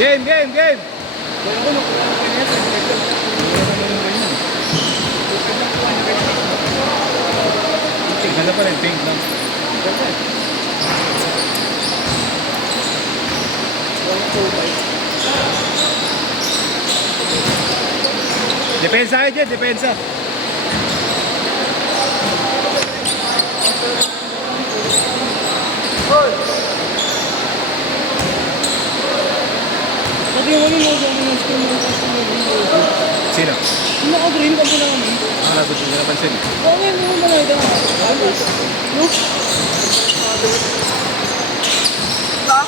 Game, game, game! Ganda pa rin, pink lang. Depensa kayo dyan, depensa. Sabi yung ano mo, sabi yung screen mo. Sino? Yung naka-green ka muna kami. Ang nasa hindi napansin. Okay, mo ba na ito? No? Diba?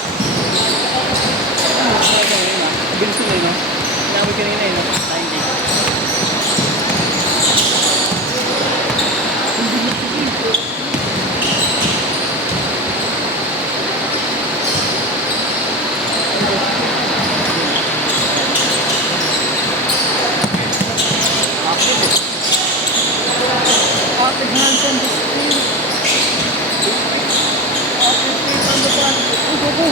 Bilis na yun, no? Sinabi kanina yun, no? Time game. Active hands on the screen. Active feet on the front. Go, go, go.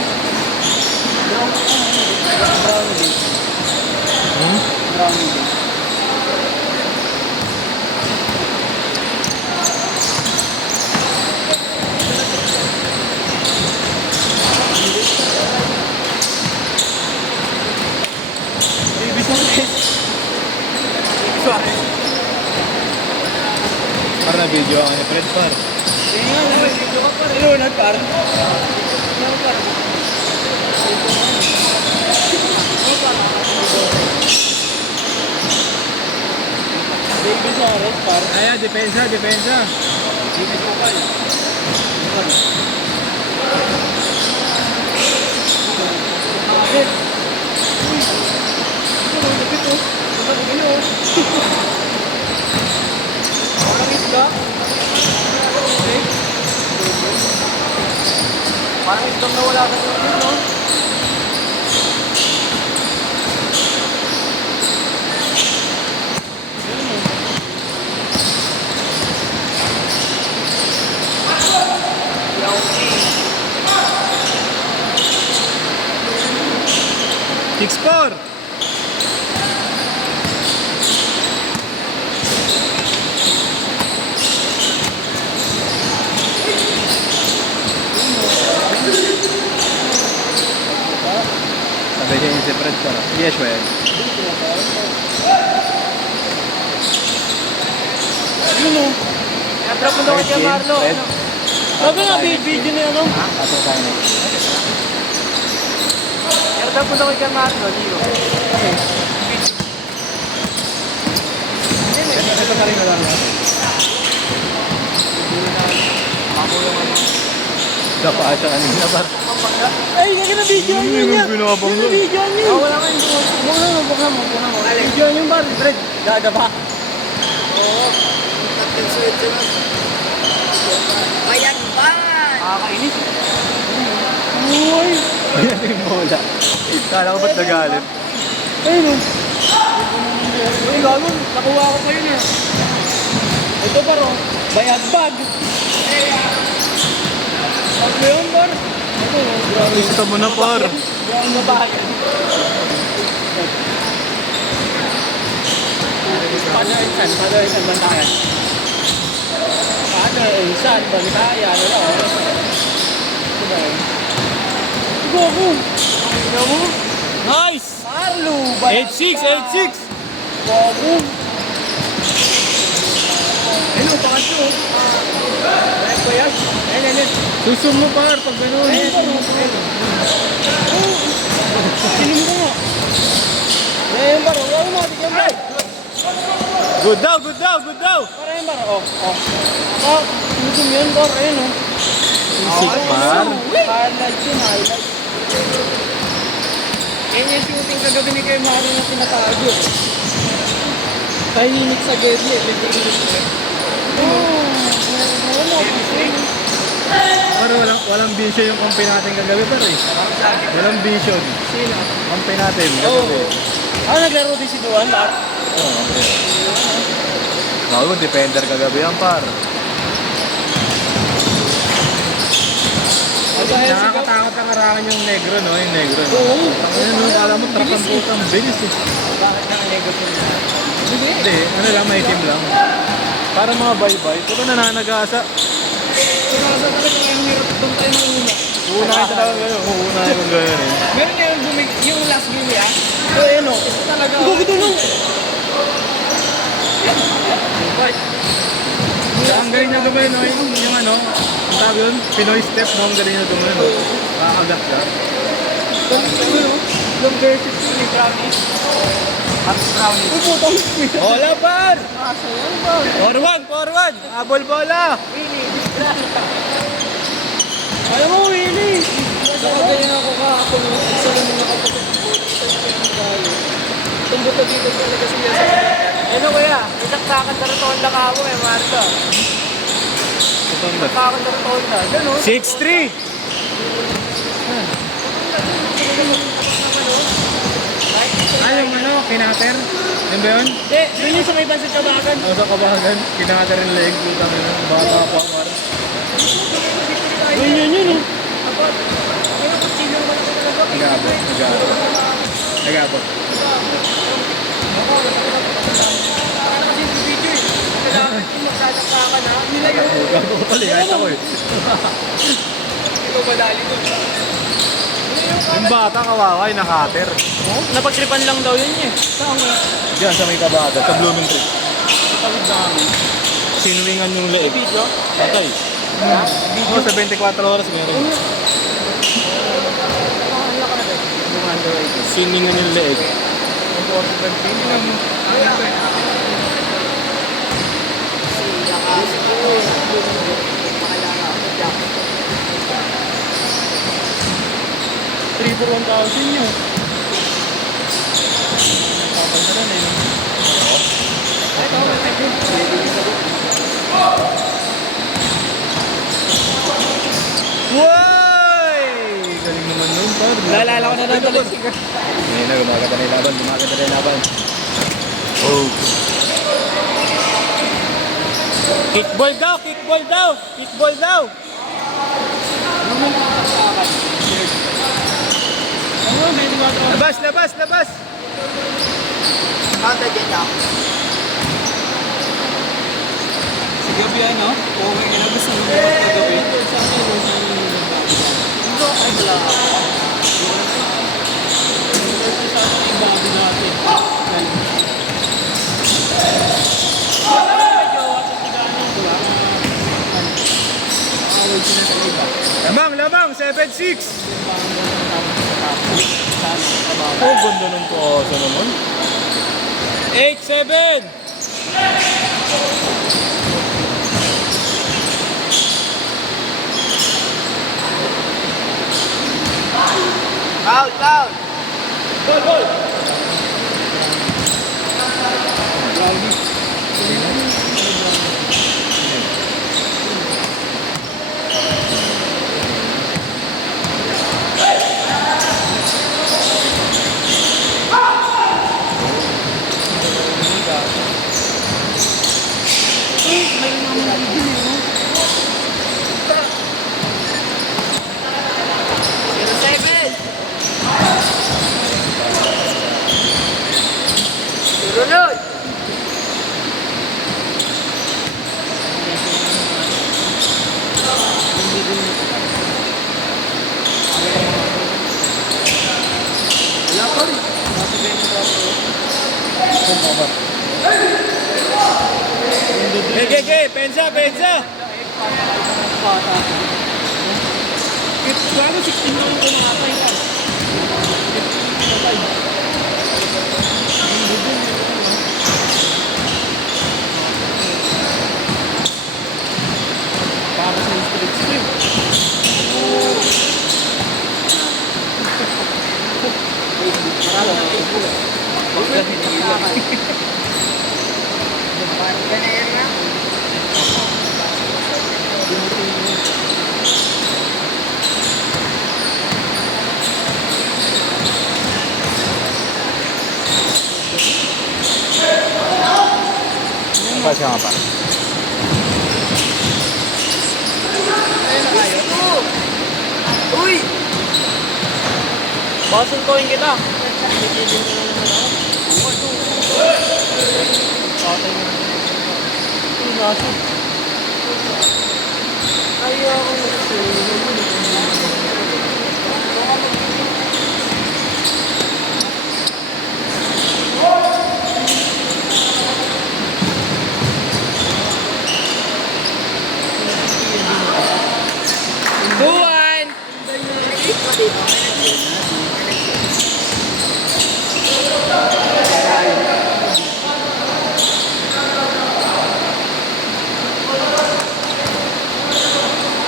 Brownie game. Brownie game. Baby Suarez. Suarez. Para na video ang ni Fred par. Hindi nga, nag-video ka pa rin. Lunad par. Ano par? Baby Suarez par. Ayan, depensa, depensa. Baby Suarez. Uy! Ito, lapit oh. Ito, lapit oh. Parang isda. Okay. Parang isdang nawala sa yun, no? Six four. Sabi niya yung si Fred par. Yes, well. Yun o. Drop mo daw kay Marlo. Fred. Sabi nga, video na ano? Ato tayo na. Drop mo daw kay Marlo. Ito ka rin na lang. Dapat siya kanina par. Ay, hindi na video niyo niya. Binabang mo. Video niyo. Wala ka yung bukha mo. Video niyo ba? Fred, dadaba. Oo. Ayan ba? Nakakainis. Uy. Ayan yung bola. Kala ko ba't nagalit? Ayun o. Uy, gano'n. Nakuha ko kayo na. Ito paro. Bayad bag. Pag mo yun, Bar. Ito o. Ito mo na par. Ang nabayan. Father Insan, Bantayan. Father Insan, Bantayan. Wala o. Ito ba yun? Go, go. Ito mo. Nice! Marlo, bayad 8-6, bag. 8-6! Bago. Ayun, pangatlo. Bayad ko yan. Ayun. Susum mo par pag gano'n. Silim ko nga. Ayun, baro. Huwag mo, tigyan mo. Good daw, good daw, good daw! Para yun, baro. Oh, susum yun, baro. Ayun, oh. Six par. Highlights yun, highlights. Yan yung shooting kagabi ni Kuya Maro na tinatago. Tahimik sa Gedli. Pero walang bisyo yung kampi natin kagabi par eh. Walang bisyo. Sino? Kampi natin. Oo. kagabi. Naglaro din si Duan, Bar? Oo, okay. Bago, defender kagabi yan par. O, Nakakatakot ang harangan yung negro, no? Yung negro. No? Oo. Ano, no? Kala mo truck ang putang bilis eh. Bakit naka-negos yun? Hindi, ano lang, may team lang. Para mga bye-bye. Puto nananagasa. Nasa talaga yung hirap doon tayo ng una. Uunahin talaga gano'n. Uunahin kong gano'n eh. Meron na yung last game ya? So yun o. Ito talaga. Gugudo lang. Ang galing niya gawin, no? Yung ano, ang tawag yun, Pinoy step, no? Ang galing niya gawin, no? Kakagat ka. Yung versus ni Brownies. At Brownies. Puputong. Oh, laban! Asa yan ba? Forward, forward! Abol bola! Willie. Alam mo, Willie. Nakagaling ako kahapon. Nagsalan din ako pag tumbuto dito talaga siya sa ano kaya? May saksakan na rotoon lang ako eh, Marta. Saksakan na rotoon na. Gano'n? 6-3! Ah, yung ano, kinater? Yun ba yun? Hindi, yun yung sa may bansit kabagan. Ano sa kabahagan? Kinater yung leg, putang ina. Bata pa, Mar. Yun. Abot. Pero kung sino naman ako talaga. Nag-abot, nag-abot. Nag-abot. Para kasi yung video eh. Kailangan yung magsasaksakan ha. Nilayo. Gago ko pala, kahit ako eh. Ikaw madali doon. Yung bata kawawa, yung nakater. Oh, napagtripan lang daw yun eh. Saan nga? Diyan sa may kabahagan, sa Blooming Tree. Tawid na kami. Sinuwingan yung leeg. Video? Patay. Oo, sa 24 oras meron. Siningan yung leeg. Three for 1,000 yun. Woy! Galing naman yun, par. Naalala ko na lang talaga. Ngayon na, gumaganda na yung laban. Gumaganda na yung laban. Oh. Kickball daw! Kickball daw! Kickball daw! Labas! Labas! Labas! Counter dyan lang. Si Gabi ano? Okay na gusto mo ba kagabi? Sa akin, hindi ay wala. Sa akin yung bago dati. Lamang! Lamang! 7-6! Oh, ganda ng pasa naman. 8-7! Foul! Ball! Ball! Runod! Wala pa rin. Nasa ganyan pa ako. Pensa! Pensa! Gago 16 lang ito na ata yung para sa street stream. Marami na Facebook. Bakit hinihilang? Parang ganyan na. Apa siya nga pa? Ayun na kayo. Basultuin kita. Ayoko Buwan!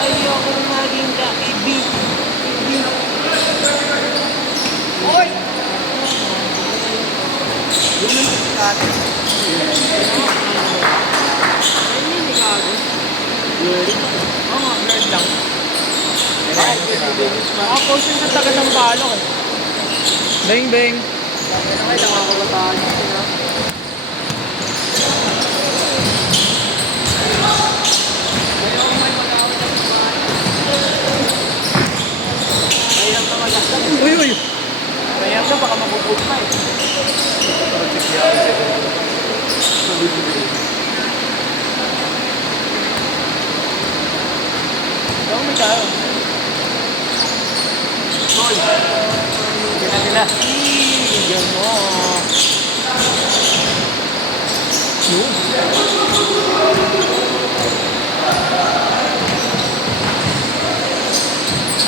Ayoko maging kaibig. Hoy! Oo nga, nerd lang. Mga portion sa tagal ng balok eh. Beng, beng. Kailangan ko ba tayo? Uy, uy. Kaya ka, baka mabubog ka eh. Ikaw may tayo. Hoy! Kaya nila. Bigyan mo.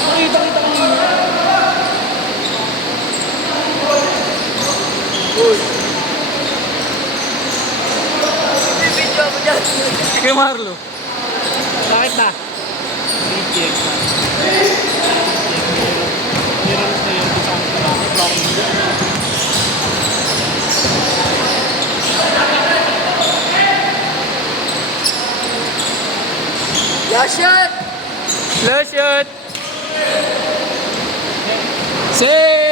Nakita kita kanina. Video mo dyan. Kay Marlo. Bakit na? BTX. Meron na yun sa akin. Bakit hindi? Last shot! Slow shot. Save!